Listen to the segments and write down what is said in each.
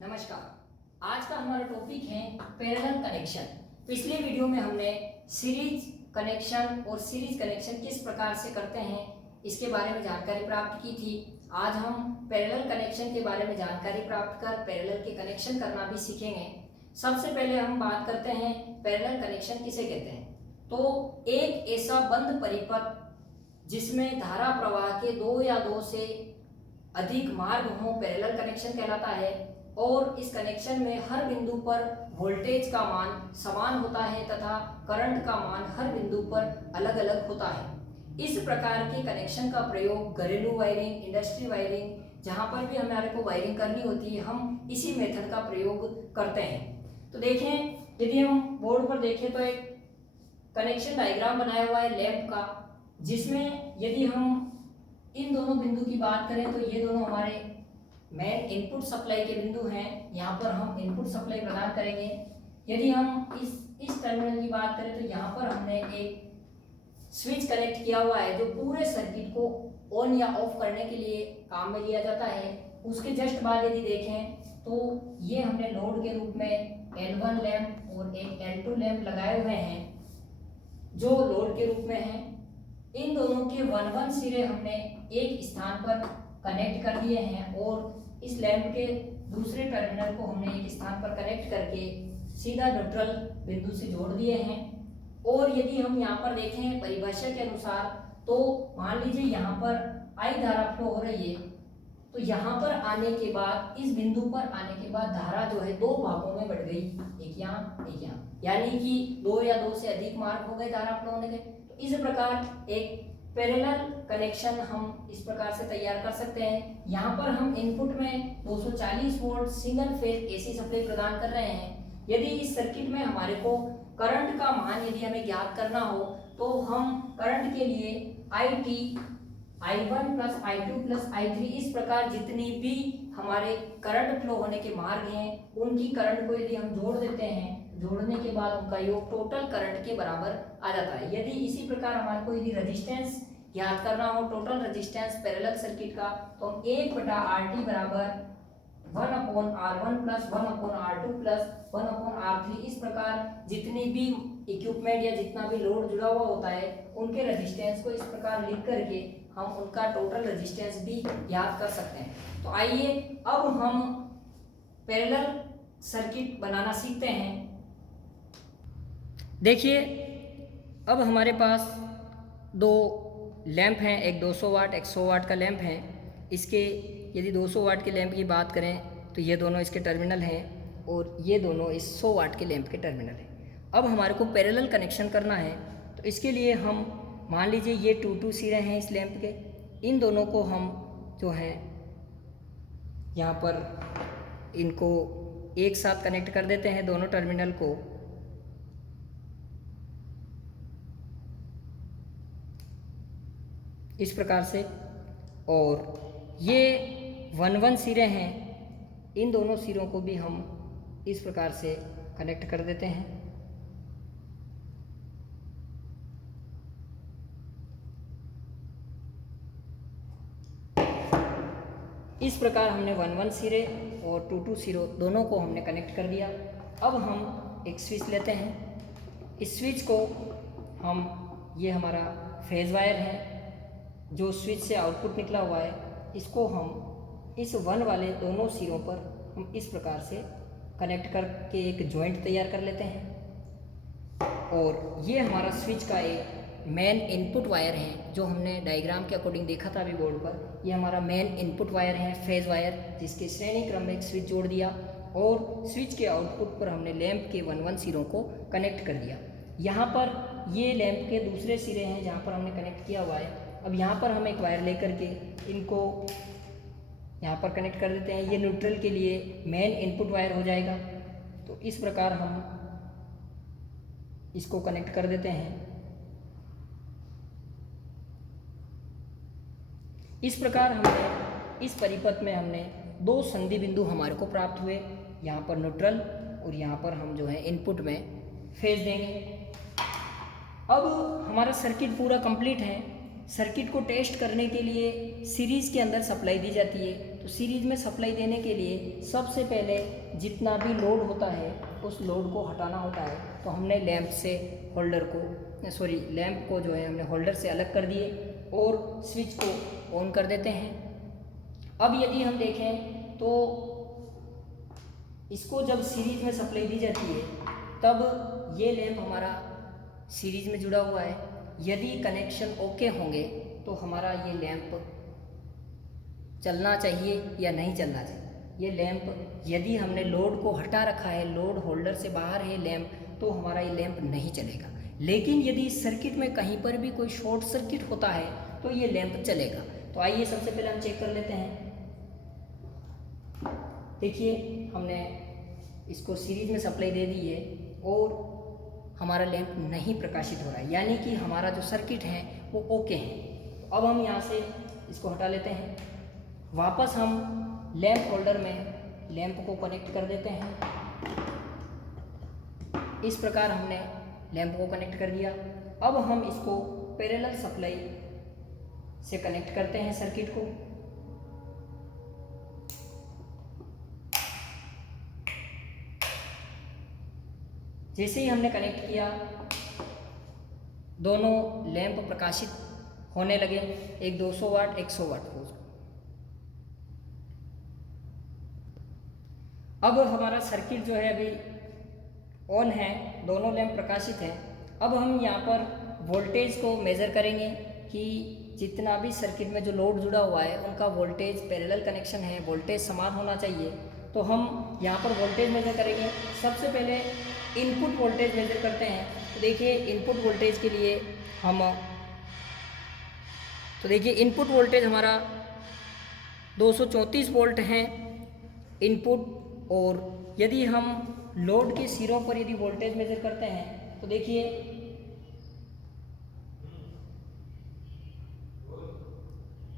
नमस्कार। आज का हमारा टॉपिक है पैरेलल कनेक्शन। पिछले वीडियो में हमने सीरीज कनेक्शन और सीरीज कनेक्शन किस प्रकार से करते हैं इसके बारे में जानकारी प्राप्त की थी। आज हम पैरेलल कनेक्शन के बारे में जानकारी प्राप्त कर पैरेलल के कनेक्शन करना भी सीखेंगे। सबसे पहले हम बात करते हैं पैरेलल कनेक्शन किसे कहते हैं। तो एक ऐसा बंद परिपथ जिसमें धारा प्रवाह के दो या दो से अधिक मार्ग हों पैरेलल कनेक्शन कहलाता है। और इस कनेक्शन में हर बिंदु पर वोल्टेज का मान समान होता है तथा करंट का मान हर बिंदु पर अलग अलग होता है। इस प्रकार के कनेक्शन का प्रयोग घरेलू वायरिंग, इंडस्ट्री वायरिंग, जहां पर भी हमारे को वायरिंग करनी होती है हम इसी मेथड का प्रयोग करते हैं। तो देखें, यदि हम बोर्ड पर देखें तो एक कनेक्शन डायग्राम बनाया हुआ है लैंप का, जिसमें यदि हम इन दोनों बिंदु की बात करें तो ये दोनों हमारे मेन इनपुट सप्लाई के बिंदु हैं। यहाँ पर हम इनपुट सप्लाई प्रदान करेंगे। यदि हम इस टर्मिनल की बात करें तो यहाँ पर हमने एक स्विच कनेक्ट किया हुआ है जो पूरे सर्किट को ऑन या ऑफ करने के लिए काम में लिया जाता है। उसके जस्ट बाद यदि देखें तो ये हमने लोड के रूप में L1 लैंप और एक L2 लैंप लगाए हुए हैं जो लोड के रूप में हैं। इन दोनों के 1-1 सिरे हमने एक स्थान पर कनेक्ट कर दिए हैं और इस लैंप के दूसरे टर्मिनल को हमने एक स्थान पर कनेक्ट करके सीधा न्यूट्रल बिंदु से जोड़ दिए हैं। और यदि हम यहाँ पर देखें परिभाषा के अनुसार तो मान लीजिए यहाँ पर I धारा फ्लो हो रही है, तो यहाँ पर आने के बाद इस बिंदु पर आने के बाद धारा जो है दो भागों में बढ़ गई, एक यहाँ एक यहाँ, यानी कि दो या दो से अधिक मार्ग हो गए धारा फ्लो होने के। तो इस प्रकार एक पैरेलल कनेक्शन हम इस प्रकार से तैयार कर सकते हैं। यहाँ पर हम इनपुट में 240 volt single phase AC supply प्रदान कर रहे हैं। यदि इस सर्किट में हमारे को करंट का मान यदि हमें ज्ञात करना हो तो हम करंट के लिए IT, I1 plus I2 plus I3 इस प्रकार जितनी भी हमारे करंट फ्लो होने के मार्ग हैं उनकी करंट को यदि हम जोड़ देते हैं, जोड़ने के बाद उनका योग टोटल करंट के बराबर आ जाता है। यदि इसी प्रकार हमारे को यदि रेजिस्टेंस ज्ञात करना हो, टोटल रेजिस्टेंस पैरेलल सर्किट का, तो हम 1/RT बराबर 1/R1 plus 1/R2 plus 1/R3 इस प्रकार जितनी भी इक्विपमेंट या जितना भी लोड जुड़ा हुआ होता है उनके रेजिस्टेंस को इस प्रकार लिख करके हम उनका टोटल रेजिस्टेंस भी याद कर सकते हैं। तो आइए अब हम पैरेलल सर्किट बनाना सीखते हैं। देखिए, अब हमारे पास दो लैंप हैं, एक 200 वाट एक 100 वाट का लैंप है। इसके यदि 200 वाट के लैंप की बात करें तो ये दोनों इसके टर्मिनल हैं और ये दोनों इस 100 वाट के लैंप के टर्मिनल हैं। अब हमारे को पैरेलल कनेक्शन करना है तो इसके लिए हम मान लीजिए ये 2-2 सिरे हैं इस लैंप के, इन दोनों को हम जो है यहाँ पर इनको एक साथ कनेक्ट कर देते हैं दोनों टर्मिनल को। इस प्रकार से, और ये 1-1 सिरे हैं, इन दोनों सिरों को भी हम इस प्रकार से कनेक्ट कर देते हैं। इस प्रकार हमने 1-1 सिरे और 2-2 सिरों दोनों को हमने कनेक्ट कर दिया। अब हम एक स्विच लेते हैं। इस स्विच को हम, ये हमारा फेज वायर है जो स्विच से आउटपुट निकला हुआ है, इसको हम इस 1 वाले दोनों सिरों पर हम इस प्रकार से कनेक्ट करके एक जॉइंट तैयार कर लेते हैं। और ये हमारा स्विच का एक मेन इनपुट वायर है जो हमने डायग्राम के अकॉर्डिंग देखा था अभी बोर्ड पर। ये हमारा मेन इनपुट वायर है, फेज वायर, जिसके श्रेणी क्रम में एक स्विच जोड़ दिया और स्विच के आउटपुट पर हमने लैंप के 1-1 सिरों को कनेक्ट कर दिया। यहाँ पर ये लैंप के दूसरे सिरे हैं जहाँ पर हमने कनेक्ट किया हुआ है। अब यहाँ पर हम एक वायर लेकर के इनको यहाँ पर कनेक्ट कर देते हैं। ये न्यूट्रल के लिए मेन इनपुट वायर हो जाएगा। तो इस प्रकार हम इसको कनेक्ट कर देते हैं। इस प्रकार हमने इस परिपथ में हमने दो संधि बिंदु हमारे को प्राप्त हुए, यहाँ पर न्यूट्रल और यहाँ पर हम जो है इनपुट में फेज देंगे। अब हमारा सर्किट पूरा कंप्लीट है। सर्किट को टेस्ट करने के लिए सीरीज़ के अंदर सप्लाई दी जाती है। तो सीरीज में सप्लाई देने के लिए सबसे पहले जितना भी लोड होता है उस लोड को हटाना होता है। तो हमने लैंप से होल्डर को लैंप को जो है हमने होल्डर से अलग कर दिए और स्विच को ऑन कर देते हैं। अब यदि हम देखें तो इसको जब सीरीज में सप्लाई दी जाती है तब ये लैंप हमारा सीरीज में जुड़ा हुआ है। यदि कनेक्शन ओके होंगे तो हमारा ये लैंप चलना चाहिए या नहीं चलना चाहिए। ये लैंप यदि हमने लोड को हटा रखा है, लोड होल्डर से बाहर है लैंप, तो हमारा ये लैंप नहीं चलेगा। लेकिन यदि इस सर्किट में कहीं पर भी कोई शॉर्ट सर्किट होता है तो ये लैंप चलेगा। तो आइए सबसे पहले हम चेक कर लेते हैं। देखिए हमने इसको सीरीज में सप्लाई दे दी है और हमारा लैंप नहीं प्रकाशित हो रहा है, यानी कि हमारा जो सर्किट है वो ओके है। तो अब हम यहाँ से इसको हटा लेते हैं। वापस हम लैंप होल्डर में लैंप को कनेक्ट कर देते हैं। इस प्रकार हमने लैंप को कनेक्ट कर दिया। अब हम इसको पैरेलल सप्लाई से कनेक्ट करते हैं सर्किट को। जैसे ही हमने कनेक्ट किया दोनों लैंप प्रकाशित होने लगे, एक 200 वाट 100 वाट हो। अब हमारा सर्किट जो है अभी ऑन है, दोनों लैंप प्रकाशित है। अब हम यहाँ पर वोल्टेज को मेज़र करेंगे कि जितना भी सर्किट में जो लोड जुड़ा हुआ है उनका वोल्टेज पैरेलल कनेक्शन है, वोल्टेज समान होना चाहिए। तो हम यहाँ पर वोल्टेज मेज़र करेंगे। सबसे पहले इनपुट वोल्टेज मेज़र करते हैं। तो देखिए इनपुट वोल्टेज के लिए देखिए इनपुट वोल्टेज हमारा 234 वोल्ट है इनपुट। और यदि हम लोड के सिरों पर यदि वोल्टेज मेज़र करते हैं तो देखिए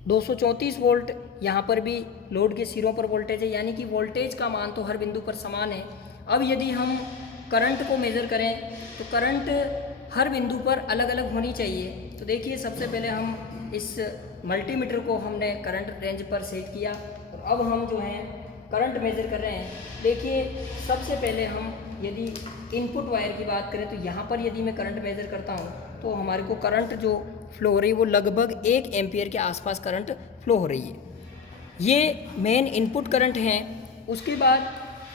234 वोल्ट यहाँ पर भी लोड के सिरों पर वोल्टेज है, यानी कि वोल्टेज का मान तो हर बिंदु पर समान है। अब यदि हम करंट को मेज़र करें तो करंट हर बिंदु पर अलग अलग होनी चाहिए। तो देखिए सबसे पहले हम इस मल्टीमीटर को हमने करंट रेंज पर सेट किया और अब हम जो है करंट मेज़र कर रहे हैं। देखिए सबसे पहले हम यदि इनपुट वायर की बात करें तो यहाँ पर यदि मैं करंट मेज़र करता हूँ तो हमारे को करंट जो फ्लो हो रही है वो लगभग 1 एम्पियर के आसपास करंट फ्लो हो रही है। ये मेन इनपुट करंट है। उसके बाद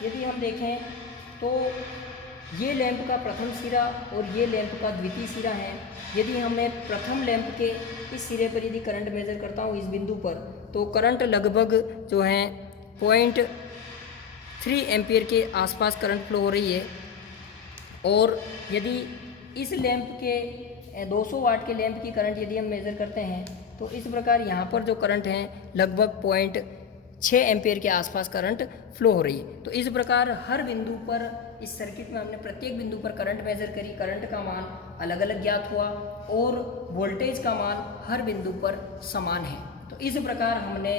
यदि हम देखें तो ये लैंप का प्रथम सिरा और ये लैंप का द्वितीय सिरा है। यदि हमें प्रथम लैंप के इस सिरे पर यदि करंट मेज़र करता हूँ इस बिंदु पर तो करंट लगभग जो है 0.3 एम्पियर के आसपास करंट फ्लो हो रही है। और यदि इस लैंप के 200 वाट के लैंप की करंट यदि हम मेज़र करते हैं तो इस प्रकार यहाँ पर जो करंट है लगभग 0.6 एम्पियर के आसपास करंट फ्लो हो रही है। तो इस प्रकार हर बिंदु पर इस सर्किट में हमने प्रत्येक बिंदु पर करंट मेज़र करी, करंट का मान अलग अलग ज्ञात हुआ और वोल्टेज का मान हर बिंदु पर समान है। तो इस प्रकार हमने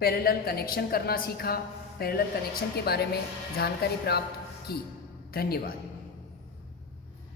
पैरेलल कनेक्शन करना सीखा, पैरेलल कनेक्शन के बारे में जानकारी प्राप्त की। धन्यवाद।